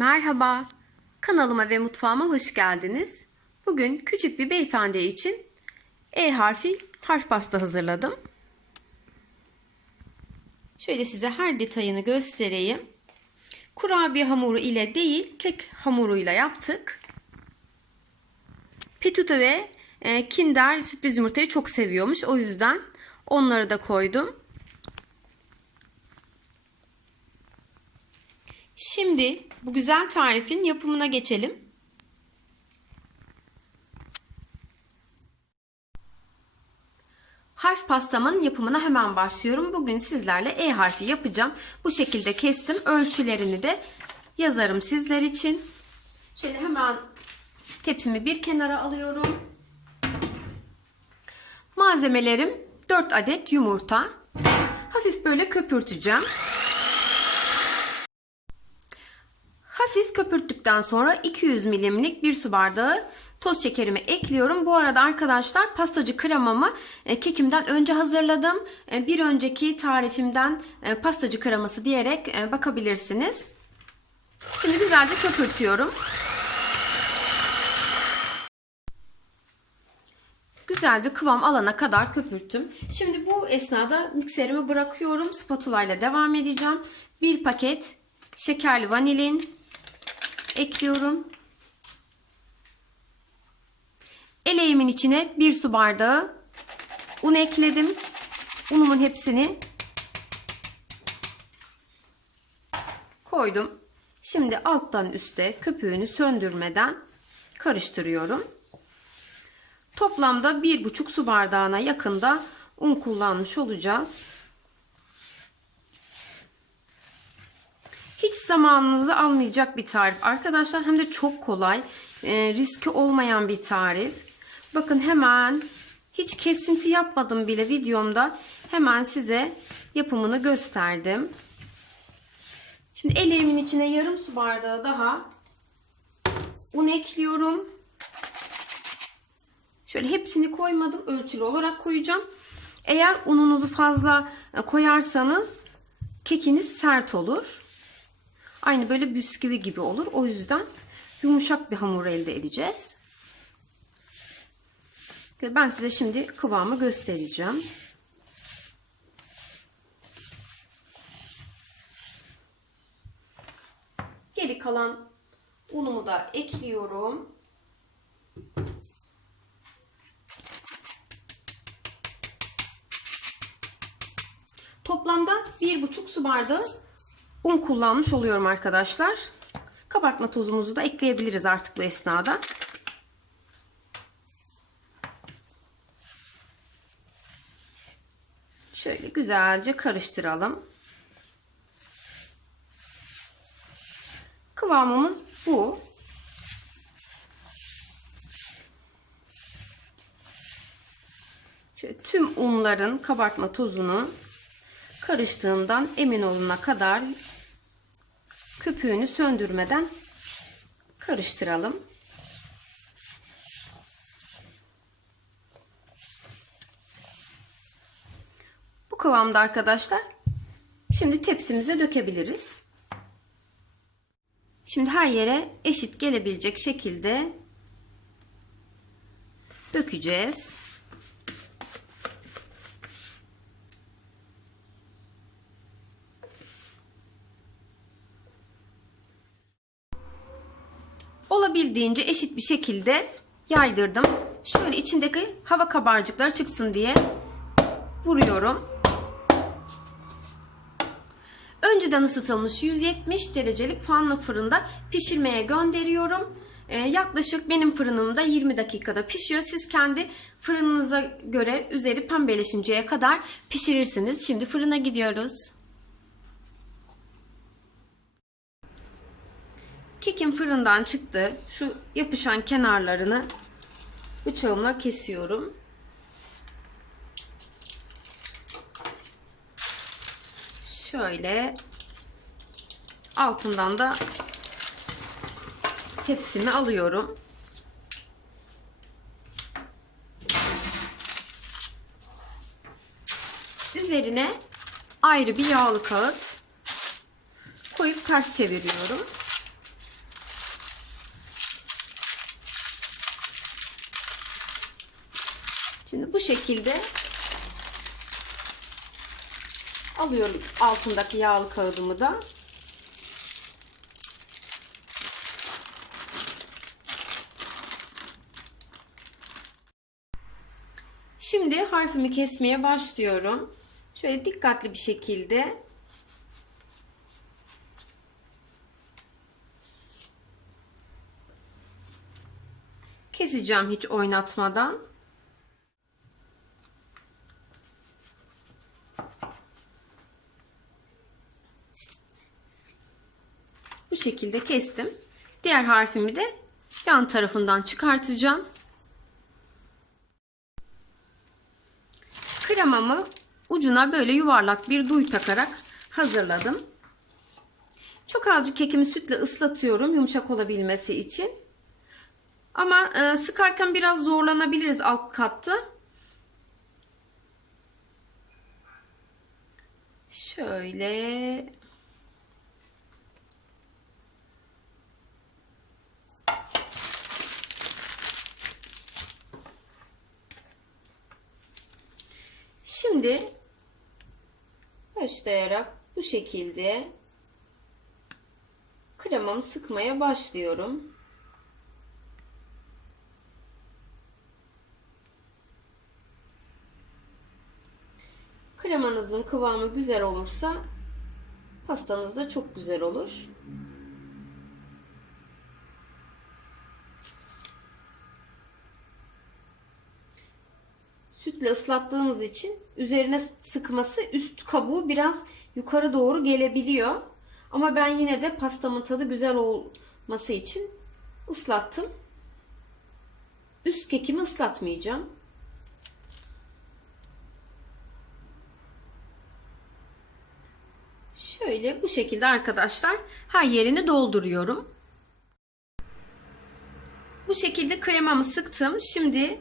Merhaba, kanalıma ve mutfağıma hoş geldiniz. Bugün küçük bir beyefendi için E harfi harf pasta hazırladım. Şöyle size her detayını göstereyim. Kurabiye hamuru ile değil, kek hamuruyla yaptık. Petuto ve e, Kinder sürpriz yumurtayı çok seviyormuş. O yüzden onları da koydum. Şimdi bu güzel tarifin yapımına geçelim. Harf pastamın yapımına hemen başlıyorum. Bugün sizlerle E harfi yapacağım. Bu şekilde kestim. Ölçülerini de yazarım sizler için. Şöyle hemen tepsimi bir kenara alıyorum. Malzemelerim 4 adet yumurta. Hafif böyle köpürteceğim. Hafif köpürttükten sonra 200 milimlik bir su bardağı toz şekerimi ekliyorum. Bu arada arkadaşlar pastacı kremamı e, kekimden önce hazırladım. E, Bir önceki tarifimden e, pastacı kreması diyerek bakabilirsiniz. Şimdi güzelce köpürtüyorum. Güzel bir kıvam alana kadar köpürttüm. Şimdi bu esnada mikserimi bırakıyorum. Spatula ile devam edeceğim. Bir paket şekerli vanilin ekliyorum. Eleğimin içine bir su bardağı un ekledim. Unumun hepsini koydum. Şimdi alttan üste köpüğünü söndürmeden karıştırıyorum. Toplamda bir buçuk su bardağına yakında un kullanmış olacağız. Hiç zamanınızı almayacak bir tarif. Arkadaşlar hem de çok kolay, e, riski olmayan bir tarif. Bakın hemen hiç kesinti yapmadım bile videomda. Hemen size yapımını gösterdim. Şimdi eleğimin içine yarım su bardağı daha un ekliyorum. Şöyle hepsini koymadım. Ölçülü olarak koyacağım. Eğer ununuzu fazla koyarsanız kekiniz sert olur. Aynı böyle bisküvi gibi olur. O yüzden yumuşak bir hamur elde edeceğiz. Ben size şimdi kıvamı göstereceğim. Geri kalan unumu da ekliyorum. Toplamda bir buçuk su bardağı un kullanmış oluyorum arkadaşlar. Kabartma tozumuzu da ekleyebiliriz artık bu esnada. Şöyle güzelce karıştıralım. Kıvamımız bu. Şöyle tüm unların kabartma tozunu karıştığından emin oluna kadar köpüğünü söndürmeden karıştıralım. Bu kıvamda arkadaşlar şimdi tepsimize dökebiliriz. Şimdi her yere eşit gelebilecek şekilde dökeceğiz. Olabildiğince eşit bir şekilde yaydırdım. Şöyle içindeki hava kabarcıkları çıksın diye vuruyorum. Önceden ısıtılmış 170 derecelik fanlı fırında pişirmeye gönderiyorum. Ee, yaklaşık benim fırınımda 20 dakikada pişiyor. Siz kendi fırınınıza göre üzeri pembeleşinceye kadar pişirirsiniz. Şimdi fırına gidiyoruz. Kekim fırından çıktı. Şu yapışan kenarlarını bıçağımla kesiyorum. Şöyle altından da tepsimi alıyorum. Üzerine ayrı bir yağlı kağıt koyup ters çeviriyorum. Bu şekilde alıyorum altındaki yağlı kağıdımı da. Şimdi harfimi kesmeye başlıyorum. Şöyle dikkatli bir şekilde keseceğim hiç oynatmadan. Şekilde kestim. Diğer harfimi de yan tarafından çıkartacağım. Kremamı ucuna böyle yuvarlak bir duy takarak hazırladım. Çok azıcık kekimi sütle ıslatıyorum yumuşak olabilmesi için. Ama e, sıkarken biraz zorlanabiliriz alt katta. Şöyle Şimdi başlayarak bu şekilde kremamı sıkmaya başlıyorum. Kremanızın kıvamı güzel olursa pastanız da çok güzel olur. Sütle ıslattığımız için üzerine sıkması üst kabuğu biraz yukarı doğru gelebiliyor. Ama ben yine de pastamın tadı güzel olması için ıslattım. Üst kekimi ıslatmayacağım. Şöyle bu şekilde arkadaşlar her yerini dolduruyorum. Bu şekilde kremamı sıktım. Şimdi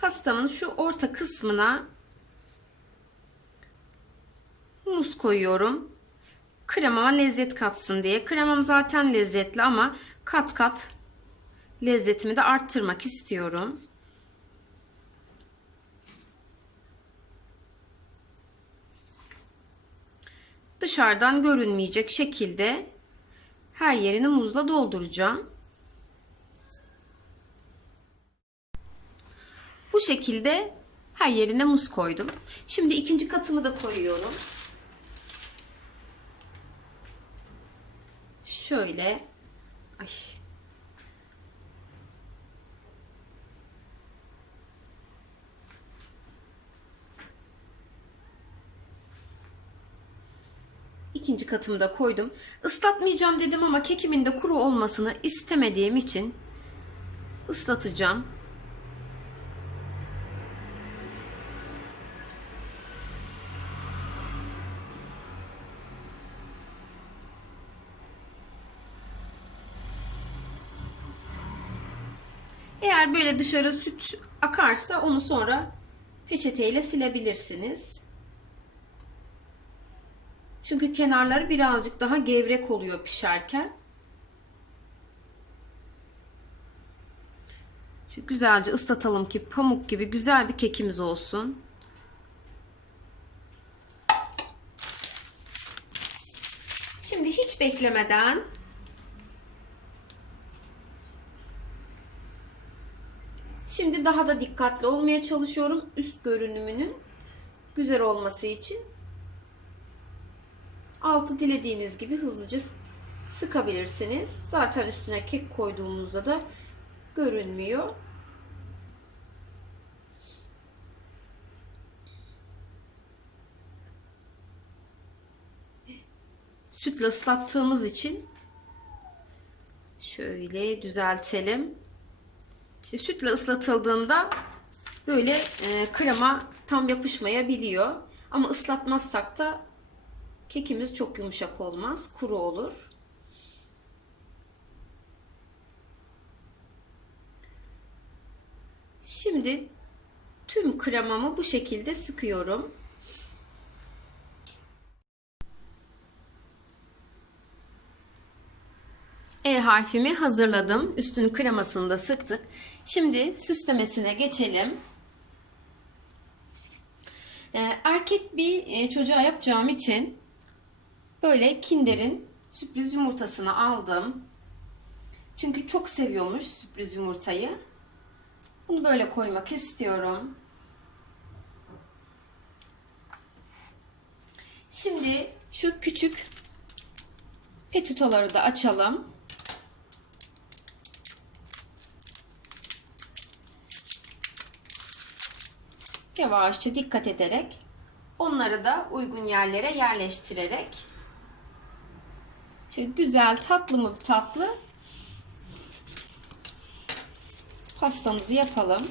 pastamın şu orta kısmına muz koyuyorum. Kremama lezzet katsın diye. Kremam zaten lezzetli ama kat kat lezzetimi de arttırmak istiyorum. Dışarıdan görünmeyecek şekilde her yerini muzla dolduracağım. Bu şekilde her yerine muz koydum. Şimdi ikinci katımı da koyuyorum. Şöyle. Ay. İkinci katımı da koydum. Islatmayacağım dedim ama kekimin de kuru olmasını istemediğim için ıslatacağım. Eğer böyle dışarı süt akarsa onu sonra peçeteyle silebilirsiniz. Çünkü kenarları birazcık daha gevrek oluyor pişerken. Şu güzelce ıslatalım ki pamuk gibi güzel bir kekimiz olsun. Şimdi hiç beklemeden Şimdi daha da dikkatli olmaya çalışıyorum üst görünümünün güzel olması için. Altı dilediğiniz gibi hızlıca sıkabilirsiniz. Zaten üstüne kek koyduğumuzda da görünmüyor. Sütle ıslattığımız için şöyle düzeltelim. İşte sütle ıslatıldığında böyle e, krema tam yapışmayabiliyor. Ama ıslatmazsak da kekimiz çok yumuşak olmaz. Kuru olur. Şimdi tüm kremamı bu şekilde sıkıyorum. E harfimi hazırladım. Üstünün kremasını da sıktık. Şimdi süslemesine geçelim. Ee, erkek bir e, çocuğa yapacağım için böyle Kinder'in sürpriz yumurtasını aldım. Çünkü çok seviyormuş sürpriz yumurtayı. Bunu böyle koymak istiyorum. Şimdi şu küçük petitoları da açalım. Yavaşça dikkat ederek onları da uygun yerlere yerleştirerek şöyle güzel tatlı mı tatlı pastamızı yapalım.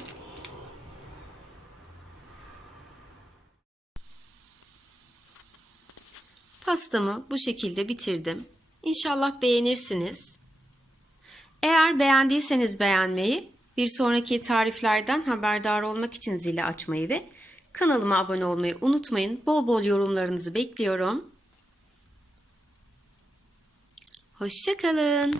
Pastamı bu şekilde bitirdim. İnşallah beğenirsiniz. Eğer beğendiyseniz beğenmeyi, bir sonraki tariflerden haberdar olmak için zili açmayı ve kanalıma abone olmayı unutmayın. Bol bol yorumlarınızı bekliyorum. Hoşçakalın.